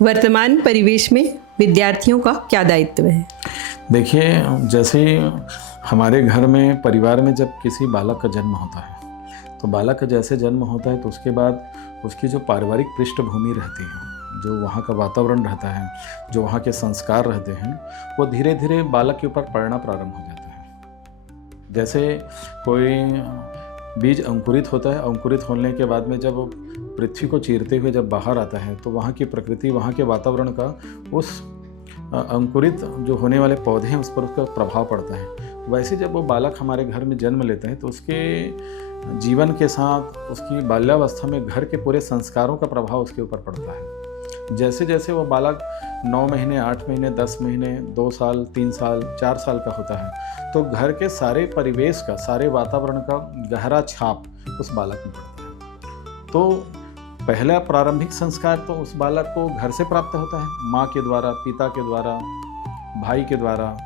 वर्तमान परिवेश में विद्यार्थियों का क्या दायित्व है? देखिए, जैसे हमारे घर में परिवार में जब किसी बालक का जन्म होता है तो बालक का जैसे जन्म होता है तो उसके बाद उसकी जो पारिवारिक पृष्ठभूमि रहती है, जो वहाँ का वातावरण रहता है, जो वहाँ के संस्कार रहते हैं, वो धीरे धीरे बालक के ऊपर पड़ना प्रारंभ हो जाता है। जैसे कोई बीज अंकुरित होता है, अंकुरित होने के बाद में जब वो पृथ्वी को चीरते हुए जब बाहर आता है तो वहाँ की प्रकृति, वहाँ के वातावरण का उस अंकुरित जो होने वाले पौधे हैं उस पर उसका प्रभाव पड़ता है। वैसे जब वो बालक हमारे घर में जन्म लेता है तो उसके जीवन के साथ उसकी बाल्यावस्था में घर के पूरे संस्कारों का प्रभाव उसके ऊपर पड़ता है। जैसे जैसे वो बालक 9 महीने, 8 महीने, 10 महीने, 2 साल, 3 साल, 4 साल का होता है तो घर के सारे परिवेश का, सारे वातावरण का गहरा छाप उस बालक में पड़ता है। तो पहला प्रारंभिक संस्कार तो उस बालक को घर से प्राप्त होता है, माँ के द्वारा, पिता के द्वारा, भाई के द्वारा,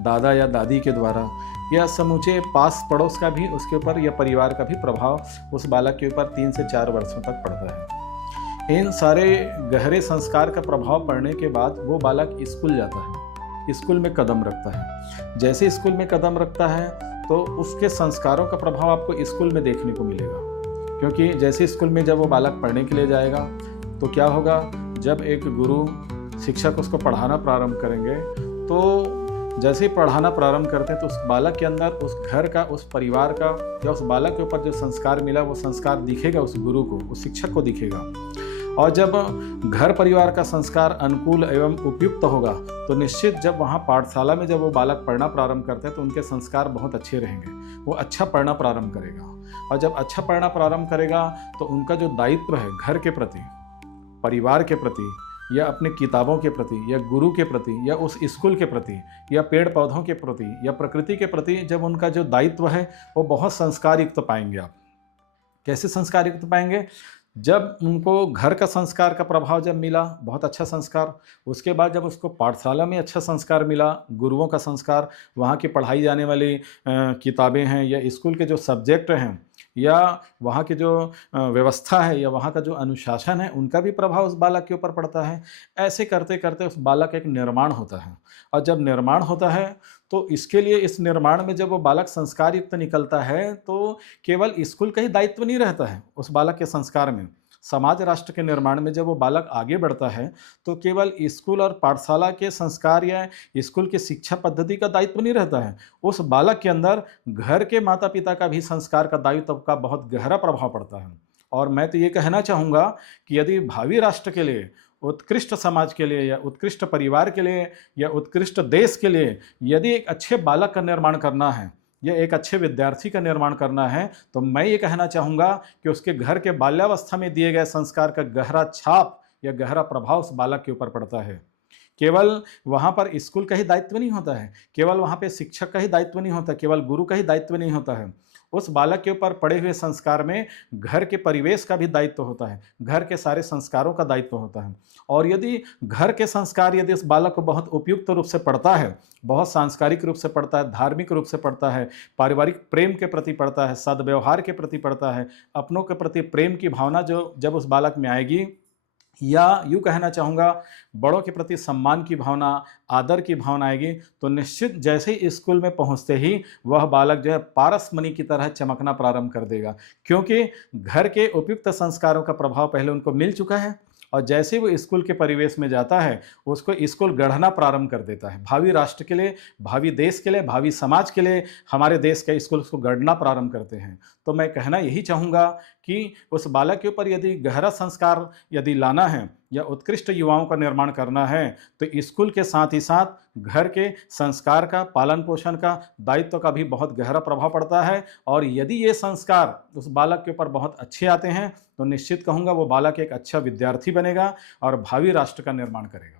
दादा या दादी के द्वारा, या समूचे पास पड़ोस का भी उसके ऊपर या परिवार का भी प्रभाव उस बालक के ऊपर 3 से 4 वर्षों तक पड़ता है। इन सारे गहरे संस्कार का प्रभाव पड़ने के बाद वो बालक स्कूल जाता है, स्कूल में कदम रखता है। जैसे स्कूल में कदम रखता है तो उसके संस्कारों का प्रभाव आपको स्कूल में देखने को मिलेगा, क्योंकि जैसे स्कूल में जब वो बालक पढ़ने के लिए जाएगा तो क्या होगा, जब एक गुरु, शिक्षक उसको पढ़ाना प्रारंभ करेंगे तो जैसे ही पढ़ाना प्रारंभ करते हैं तो उस बालक के अंदर, उस घर का, उस परिवार का या उस बालक के ऊपर जो संस्कार मिला वो संस्कार दिखेगा उस गुरु को, उस शिक्षक को दिखेगा। और जब घर परिवार का संस्कार अनुकूल एवं उपयुक्त होगा तो निश्चित जब वहाँ पाठशाला में जब वो बालक पढ़ना प्रारंभ करते हैं तो उनके संस्कार बहुत अच्छे रहेंगे, वो अच्छा पढ़ना प्रारंभ करेगा। और जब अच्छा पढ़ना प्रारंभ करेगा तो उनका जो दायित्व है घर के प्रति, परिवार के प्रति, या अपने किताबों के प्रति, या गुरु के प्रति, या उस स्कूल के प्रति, या पेड़ पौधों के प्रति, या प्रकृति के प्रति, जब उनका जो दायित्व है वो बहुत संस्कार युक्त पाएंगे आप। कैसे संस्कार युक्त पाएंगे? जब उनको घर का संस्कार का प्रभाव जब मिला, बहुत अच्छा संस्कार, उसके बाद जब उसको पाठशाला में अच्छा संस्कार मिला, गुरुओं का संस्कार, वहाँ की पढ़ाई जाने वाली किताबें हैं, या स्कूल के जो सब्जेक्ट हैं, या वहाँ की जो व्यवस्था है, या वहाँ का जो अनुशासन है, उनका भी प्रभाव उस बालक के ऊपर पड़ता है। ऐसे करते करते उस बालक का एक निर्माण होता है। और जब निर्माण होता है तो इसके लिए, इस निर्माण में जब वो बालक संस्कार युक्त निकलता है तो केवल स्कूल का ही दायित्व नहीं रहता है उस बालक के संस्कार में। समाज राष्ट्र के निर्माण में जब वो बालक आगे बढ़ता है तो केवल स्कूल और पाठशाला के संस्कार या स्कूल की शिक्षा पद्धति का दायित्व नहीं रहता है, उस बालक के अंदर घर के माता पिता का भी संस्कार का दायित्व का बहुत गहरा प्रभाव पड़ता है। और मैं तो ये कहना चाहूँगा कि यदि भावी राष्ट्र के लिए, उत्कृष्ट समाज के लिए, या उत्कृष्ट परिवार के लिए, या उत्कृष्ट देश के लिए यदि एक अच्छे बालक का निर्माण करना है या एक अच्छे विद्यार्थी का निर्माण करना है तो मैं ये कहना चाहूँगा कि उसके घर के बाल्यावस्था में दिए गए संस्कार का गहरा छाप या गहरा प्रभाव उस बालक के ऊपर पड़ता है। केवल वहाँ पर स्कूल का ही दायित्व नहीं होता है, केवल वहाँ पे शिक्षक का ही दायित्व नहीं होता, केवल गुरु का ही दायित्व नहीं होता है। उस बालक के ऊपर पड़े हुए संस्कार में घर के परिवेश का भी दायित्व होता है, घर के सारे संस्कारों का दायित्व होता है। और यदि घर के संस्कार यदि उस बालक को बहुत उपयुक्त रूप से पढ़ता है, बहुत सांस्कारिक रूप से पढ़ता है, धार्मिक रूप से पढ़ता है, पारिवारिक प्रेम के प्रति पढ़ता है, सद्व्यवहार के प्रति पढ़ता है, अपनों के प्रति प्रेम की भावना जो जब उस बालक में आएगी, या यूँ कहना चाहूँगा बड़ों के प्रति सम्मान की भावना, आदर की भावना आएगी, तो निश्चित जैसे ही स्कूल में पहुँचते ही वह बालक जो है पारसमणि की तरह चमकना प्रारंभ कर देगा, क्योंकि घर के उपयुक्त संस्कारों का प्रभाव पहले उनको मिल चुका है। और जैसे ही वो स्कूल के परिवेश में जाता है उसको स्कूल गढ़ना प्रारंभ कर देता है। भावी राष्ट्र के लिए, भावी देश के लिए, भावी समाज के लिए हमारे देश के स्कूल उसको गढ़ना प्रारंभ करते हैं। तो मैं कहना यही चाहूँगा कि उस बालक के ऊपर यदि गहरा संस्कार यदि लाना है या उत्कृष्ट युवाओं का निर्माण करना है तो स्कूल के साथ ही साथ घर के संस्कार का, पालन पोषण का, दायित्व का भी बहुत गहरा प्रभाव पड़ता है। और यदि ये संस्कार उस बालक के ऊपर बहुत अच्छे आते हैं तो निश्चित कहूँगा वो बालक एक अच्छा विद्यार्थी बनेगा और भावी राष्ट्र का निर्माण करेगा।